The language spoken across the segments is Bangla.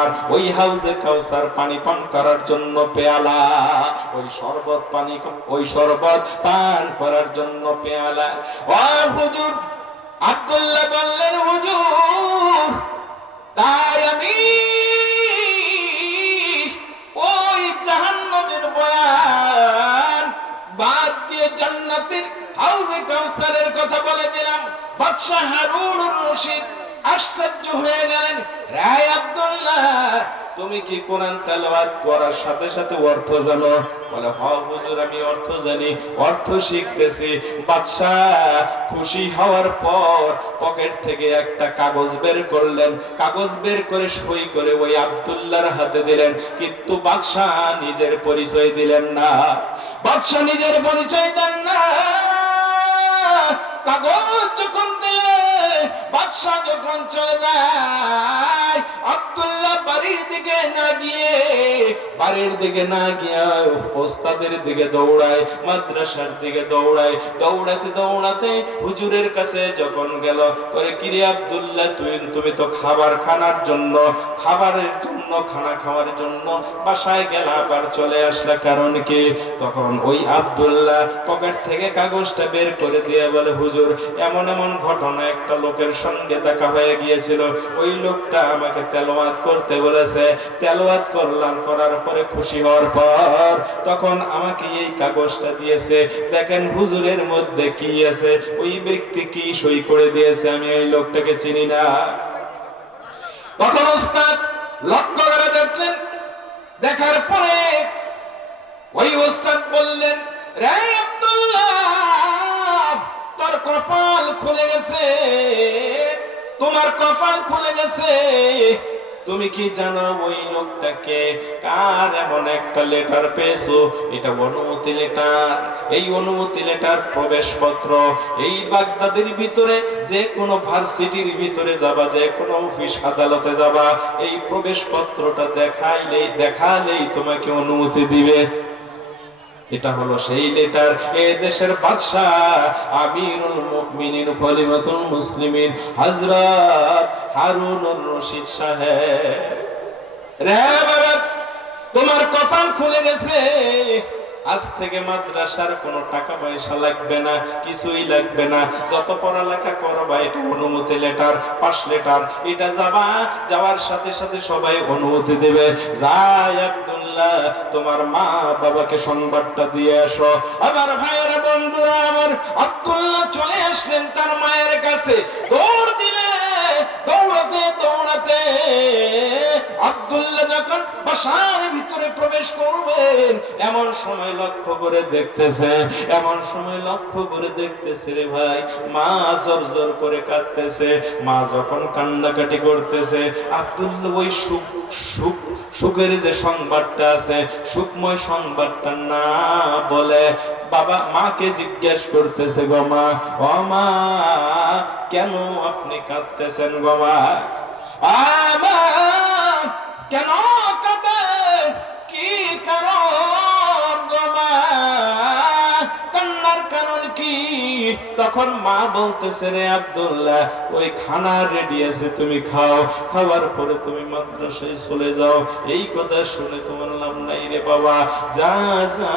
আর ওই হাউজে কাউসার পানি পান করার জন্য পেয়ালা, ওই শরবত পানি, ওই শরবত পান করার জন্য পেয়ালা। ও হুজুর, আব্দুল্লাহ বললেন, হুজুর তাই আমি ওই জাহান্নামের বয়ান বাদ দিয়ে জান্নাতের হাউজে কাউসারের কথা বলে দিলাম। বাদশা হারুনুর রশিদ আশ্চর্য হয়ে গেলেন, রায় আব্দুল্লাহ তুমি কি কোরআন তেলাওয়াত করার সাথে সাথে অর্থ জানো? বলে, হ্যাঁ হুজুর আমি অর্থ জানি, অর্থ শিখতেছি। বাদশাহ খুশি হওয়ার পর পকেট থেকে একটা কাগজ বের করলেন, কাগজ বের করে সই করে ওই আব্দুল্লাহর হাতে দিলেন। কিন্তু বাদশাহ নিজের পরিচয় দিলেন না, বাদশাহ নিজের পরিচয় দেন না। কাগজ যখন দিলে, বাদশাহ যখন চলে যায়, আব্দুল্লাহ বাড়ির দিকে না গিয়ে ওস্তাদের দিকে দৌড়ায়, মাদ্রাসার দিকে দৌড়ায়। দৌড়াতে দৌড়াতে হুজুরের কাছে যখন গেল, করে কিরে আব্দুল্লাহ তুমি তো খাবারের জন্য খানা খাওয়ার জন্য বাসায় গেলা, আবার চলে আসলা, কারণ কি? তখন ওই আব্দুল্লাহ পকেট থেকে কাগজটা বের করে দিয়ে বলে, হুজুর এমন এমন ঘটনা একটা লোকের সঙ্গে দেখা হয়ে গিয়েছিল, ওই লোকটা আমাকে তেলাওয়াত করতে বলেছে, তেলাওয়াত করলাম, করার পরে খুশি হওয়ার পর তখন আমাকে এই কাগজটা দিয়েছে। দেখেন হুজুরের মধ্যে কি আছে, ওই ব্যক্তি কি সই করে দিয়েছে, আমি ওই লোকটাকে চিনি না। তখন ওস্তাদ লক্ষ্য করে দেখলেন, দেখার পরে ওই ওস্তাদ বললেন, রে আব্দুল্লাহ তোর কপাল খুলে গেছে, তোমার কপাল খুলে গেছে। তুমি কি জানো ওই লোকটাকে? কার এমন একটা লেটার পেয়েছো? এটা অনুমতি লেটার। এই অনুমতি লেটার প্রবেশপত্র। এই বাগদাদের ভিতরে যে কোনো ভার্সিটির ভিতরে যাবা, যে কোনো অফিস আদালতে যাবা, এই প্রবেশপত্রটা দেখালেই তোমাকে অনুমতি দিবে। এটা হলো সেই লেটার। এই দেশের বাদশা আমিরুল মুমিনিন খলিফাতুল মুসলিমিন হযরত হারুনুর রশিদ সাহেব। রে বাবা, তোমার কপাল খুলে গেছে। আজ থেকে মাদ্রাসার কোনো টাকা পয়সা লাগবে না, কিছুই লাগবে না। যত পড়ালেখা করবা, এটা অনুমতি লেটার, পাস লেটার, এটা যাওয়ার সাথে সাথে সবাই অনুমতি দেবে। যাই আব্দুল্লাহ, তোমার মা বাবাকে সংবাদটা দিয়ে আসো। আমার ভাইয়েরা, বন্ধুরা আমার, আব্দুল্লাহ চলে আসলেন তার মায়ের কাছে। দৌড় দিলে, দৌড়াতে দৌড়াতে আব্দুল্লাহ যখন বাসার ভিতরে প্রবেশ করবেন, এমন সময় লক্ষ্য করে দেখতেছে রে ভাই, মা জোর জোর করে কাঁদতেছে। মা যখন কান্নাকাটি করতেছে, আব্দুল্লাহ ওই সুখের যে সংবাদটা আছে, সুখময় সংবাদটা না বলে বাবা মাকে জিজ্ঞেস করতেছে, গো মা, ও মা কেন আপনি কাঁদতেছেন গো মা? কেন কাঁদেন? কি কারণ গো মা? কান্নার কারণ কি? তখন মা বলতেছে, রে আব্দুল্লাহ, ওই খানা রেডি আছে, তুমি খাও, খাওয়ার পরে তুমি মাদ্রাসায় চলে যাও। এই কথা শুনে তোমার লাভ নাই রে বাবা, যা যা,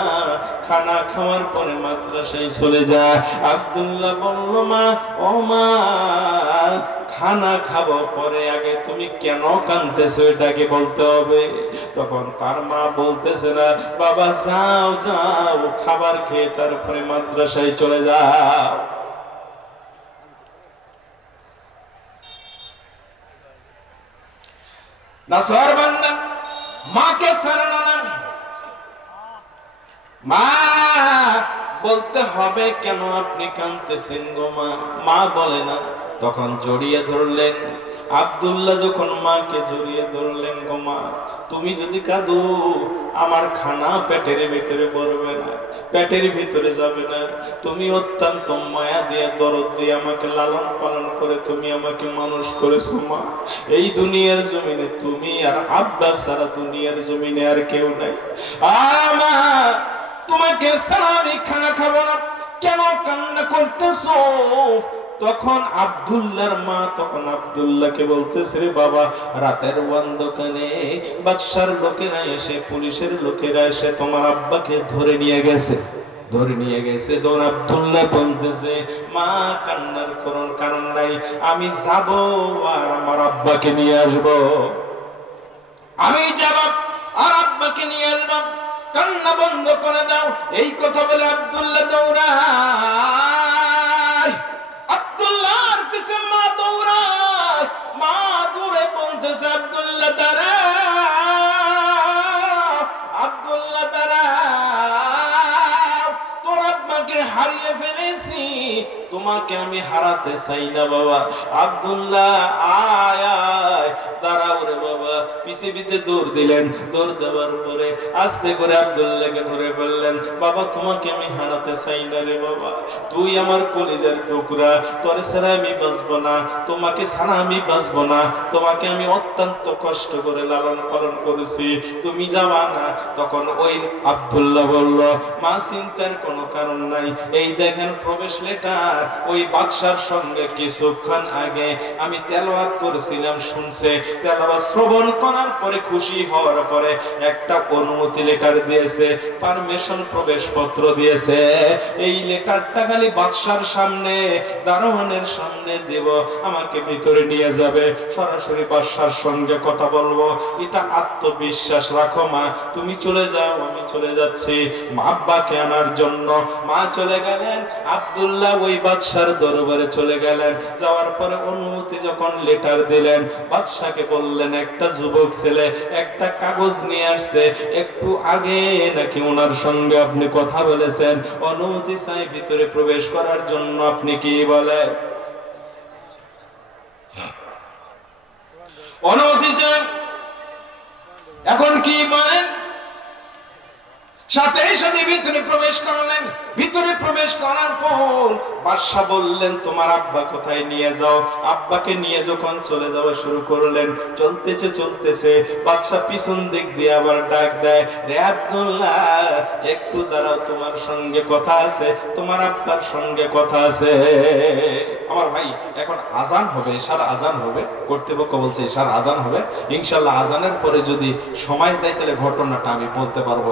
খানা খাওয়ার পরে মাদ্রাসায় চলে যা। আব্দুল্লাহ বলল, মা, ও মা, খানা খাবো পরে, আগে তুমি কেন কাঁদতেছো এটাকে বলতে হবে। তখন তার মা বলতেছে না, বাবা যাও যাও, খাবার খেয়ে তারপরে মাদ্রাসায় চলে যাও। নাসর বান্দা মাকে ছাড়লো না। মা বলতে হবে, কেন আপনি কাঁদতেছেন গো মা? মা বলে না। তখন জড়িয়ে ধরলেন আব্দুল্লাহ, যখন মাকে জড়িয়ে ধরলেন, গো মা, তুমি যদি কাঁদো আমার খানা পেটের ভিতরে পড়বে না, পেটের ভিতরে যাবে না। তুমি অত্যন্ত মায়া দিয়ে, দরদ দিয়ে আমাকে লালন পালন করে তুমি আমাকে মানুষ করেছো মা। এই দুনিয়ার জমিনে তুমি আর আব্বা ছাড়া দুনিয়ার জমিনে আর কেউ নাই। মা, তোমাকে ছাড়া আমি খানা খাবো না। কেন কান্না করতেছো? তখন আব্দুল্লাহর মা তখন আব্দুল্লাহকে বলতেছে, রে বাবা, রাতের অন্ধকারে বাদশার লোকেরা এসে, পুলিশের লোকেরা এসে তোমার আব্বাকে ধরে নিয়ে গেছে। তখন আব্দুল্লাহ বলতেছে, মা কান্নার কোনো কারণ নাই, আমি যাব আর আমার আব্বাকে নিয়ে আসব, আমি যাব আর আব্বাকে নিয়ে আসব, কান্না বন্ধ করে দাও। এই কথা বলে আব্দুল্লাহ দৌড়ায়, আব্দুল্লাহর পিছে মা দৌড়ায়, মা দূরে বলতেছে, আব্দুল্লাহ দাঁড়া, আব্দুল্লাহ দাঁড়া, তোর আব্বাকে হারিয়ে ফেলেছি, তোমাকে আমি হারাতে চাই না বাবা। আব্দুল্লাহ আয় আয়, দাঁড়াও রে বাবা। পিছে পিছে দৌড় দিলেন, দৌড় দেওয়ার পরে আস্তে করে আব্দুল্লাহকে ধরে বললেন, বাবা তোমাকে আমি হারাতে চাই না রে বাবা, তুই আমার কলিজার টুকরা, তোর ছাড়া আমি বাঁচবো না, তোমাকে ছাড়া আমি বাঁচবো না, তোমাকে আমি অত্যন্ত কষ্ট করে লালন পালন করেছি, তুমি যাবা না। তখন ওই আব্দুল্লাহ বলল, মা চিন্তার কোনো কারণ নাই, এই দেখেন প্রবেশ লেটার, ওই বাদশার সঙ্গে কিছুক্ষণ আগে আমি তেলাওয়াত করেছিলাম, শুনছে, তেলাওয়াত শ্রবণ করার পরে খুশি হওয়ার পরে একটা অনুমতি লেটার দিয়েছে, পারমিশন প্রবেশ পত্র দিয়েছে। এই লেটারটা খালি বাদশার সামনে, দারোয়ানের সামনে দেব, আমাকে ভিতরে নিয়ে যাবে, সরাসরি বাদশার সঙ্গে কথা বলবো, এটা আত্মবিশ্বাস রাখো মা, তুমি চলে যাও, আমি চলে যাচ্ছি আব্বাকে আনার জন্য। মা চলে গেলেন, আব্দুল্লাহ ওই বাদশার দরবারে চলে গেলেন। যাওয়ার পরে অনুমতি যখন লেটার দিলেন, বাদশাকে বললেন, একটা যুবক ছেলে একটা কাগজ নিয়ে আসছে, একটু আগে নাকি ওনার সঙ্গে আপনি কথা বলেছেন, অনুমতি চাই ভিতরে প্রবেশ করার জন্য, আপনি কি বলেন? অনুমতি চান, এখন কি বলেন? সাথে সাথে ভিতরে প্রবেশ করলেন। ভিতরে প্রবেশ করার পর বাদশা বললেন, তোমার আব্বা কোথায়, নিয়ে যাও। আব্বাকে নিয়ে যখন চলে যাওয়া শুরু করলেন, চলতেছে বাদশা পিছন দিক দিয়ে আবার ডাক দেয়, রে আব্দুল্লাহ একটু দাঁড়াও, তোমার সঙ্গে কথা আছে, তোমার আব্বার সঙ্গে কথা আছে। আমার ভাই, এখন আজান হবে, এশার আজান হবে, কর্তৃপক্ষ বলছে এশার আজান হবে, ইনশাআল্লাহ আজানের পরে যদি সময় দেয় তাহলে ঘটনাটা আমি বলতে পারবো।